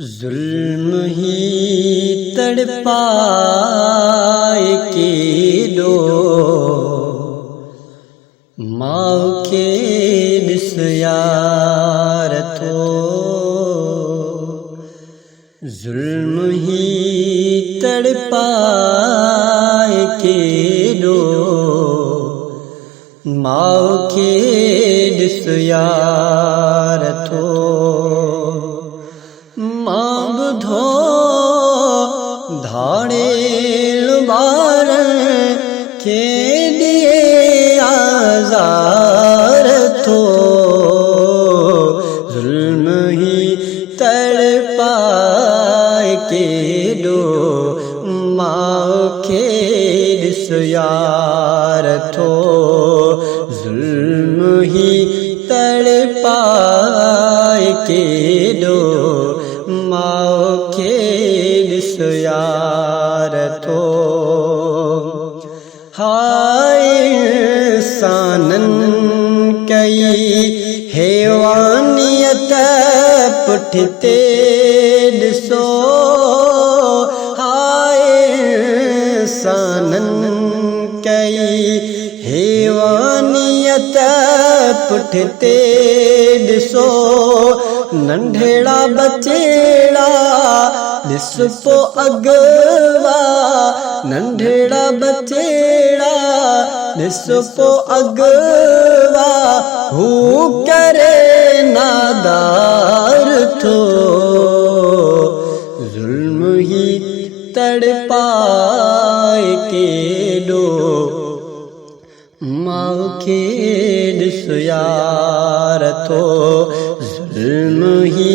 जुल्म ही तड़पाए केॾो माउ खे ॾिस यार थो। जुल्म ही तड़पाए केॾो माउ खे ॾिस यार थो। मां ॿुधो धाड़ेल ॿारनि खे ॾिए आज़ार थो। ज़ुल्म ही तड़पाए केॾो माउ खे ॾिस यार थो। ज़ुल्म ही तड़पाए केॾो माउ खे ॾिस यार थो। हाय इंसाननि कई हैवानियत पुठिते ॾिसो। हाय इंसाननि कई हैवानियत पुठिते ॾिसो। नंढड़ा बचेड़ा ॾिस पो अगवा। नंढड़ा बचेड़ा ॾिस पो अगवा। हू करे नादार थो। ज़ुल्म ही तड़पाए केॾो माउ खे ॾिस यार थो। ज़ुल्म ही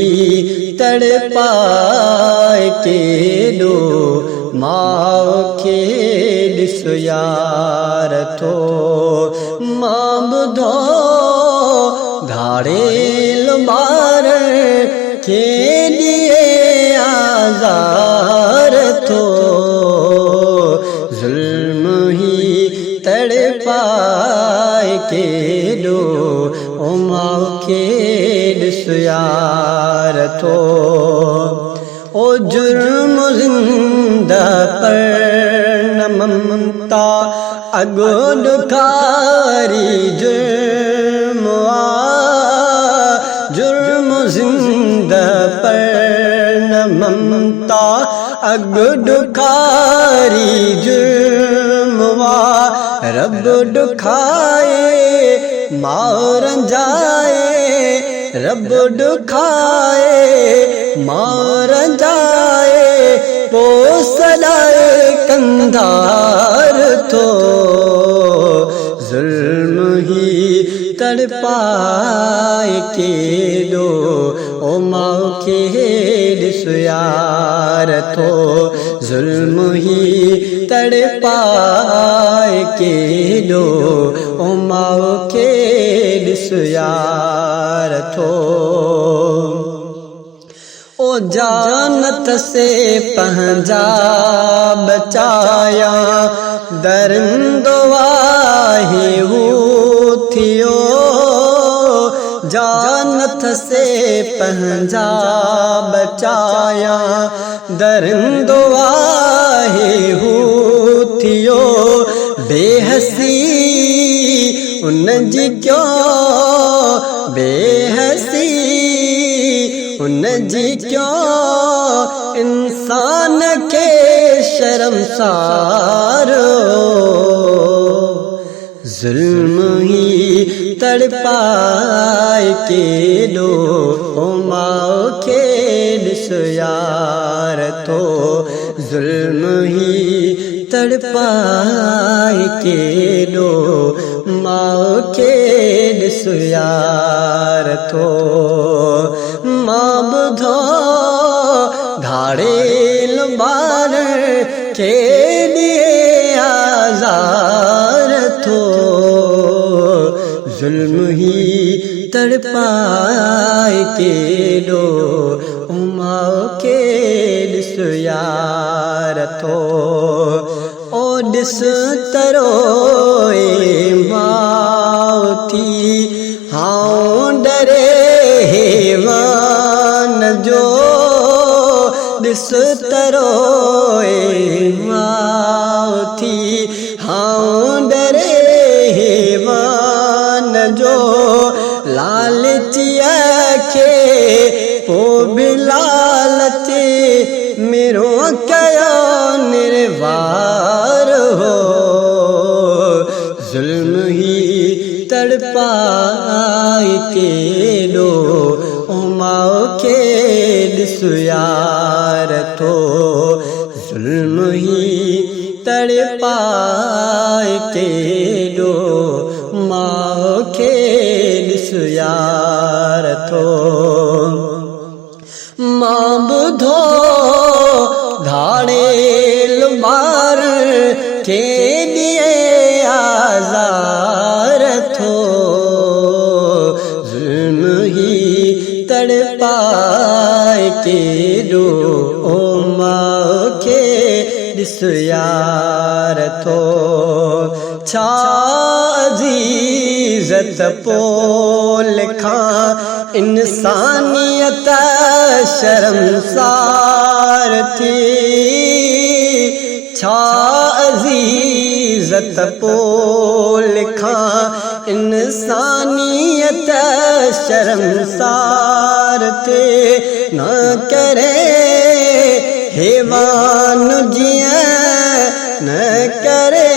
तड़पाए केॾो माउ खे ॾिस यार थो। मां ॿुधो धाड़ेल ॿारनि खे ॾिए आज़ार थो। ज़ुल्म ही तड़पाए केॾो माउ खे ॾिस यार थो। ओ जुर्म ज़िंदा पर न ममता अॻो ॾुखारी जुर्म आ। जुर्म ज़िंदा पर न ममता अॻो ॾुखारी जुर्म आ। रब ॾुखाए माउ रंजाए। रब ॾुखाए माउ रंजाए पो सॾाए कंधार थो। ज़ुल्म ही तड़पाए केॾो माउ खे ॾिस यार थो। ज़ुल्म ही तड़पाए केॾो माउ खे ॾिस यार थो। ओ जानत से पंहिंजा बचाया दरिंदो आहे हू थियो। जानत से पंहिंजा बचाया दरिंदो आहे हू थियो। बेहसी उन जी क्यों बेहसी उन जी क्यों इंसान खे शर्मसार। ज़ुल्म ही तड़पाए केॾो माउ खे ॾिस यार थो। ज़ुल्म ही तड़पाए केॾो माउ खे ॾिस यार थो। मां ॿुधो धाड़ेल ॿारनि खे ॾिए आज़ार थो। ज़ुल्म ही तड़पाए केॾो माउ खे ॾिस यार थो। ओ ॾिस तरोए माउ थी हाउ डरे हैवान जो। दिस तरोए माउ थी हाँ डरे हेवान जो लालचिया के पो बिलालत मेरो कयो निर्वार हो जुल्म ही तड़पाए केॾो माउ खे ॾिस यार थो जुल्म ही तड़पाए केॾो माउ खे ॾिस यार थो मां ॿुधो धाड़ेल ॿार खे ॾिए आज़ार थो जुल्म ही तड़पाए केॾो माउ खे ॾिस यार थो छा अज़ीज़त पोइ लिखां इंसानियत शर्मसार थी छा अज़ीज़त पोइ लिखां इंसानियत शर्मसार थे न करे हेवान जीअं न करे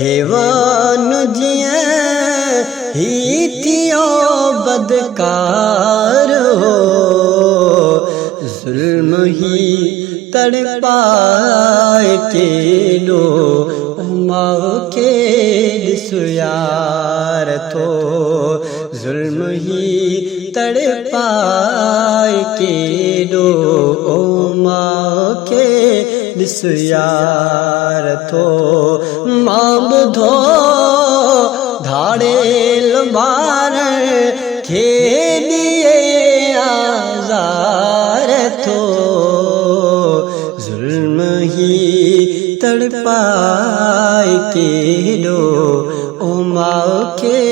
हेवान जीअं ही थियो बदकार हो जुल्म ही तड़पाए केॾो माउ खे ॾिस यार थो जुल्म ही तड़पाए केॾो माउ खे ॾिस यार थो मां ॿुधो धाड़ेल ॿार खे ॾिए आज़ार थो जुल्म ही तड़पाए केॾो माउ खे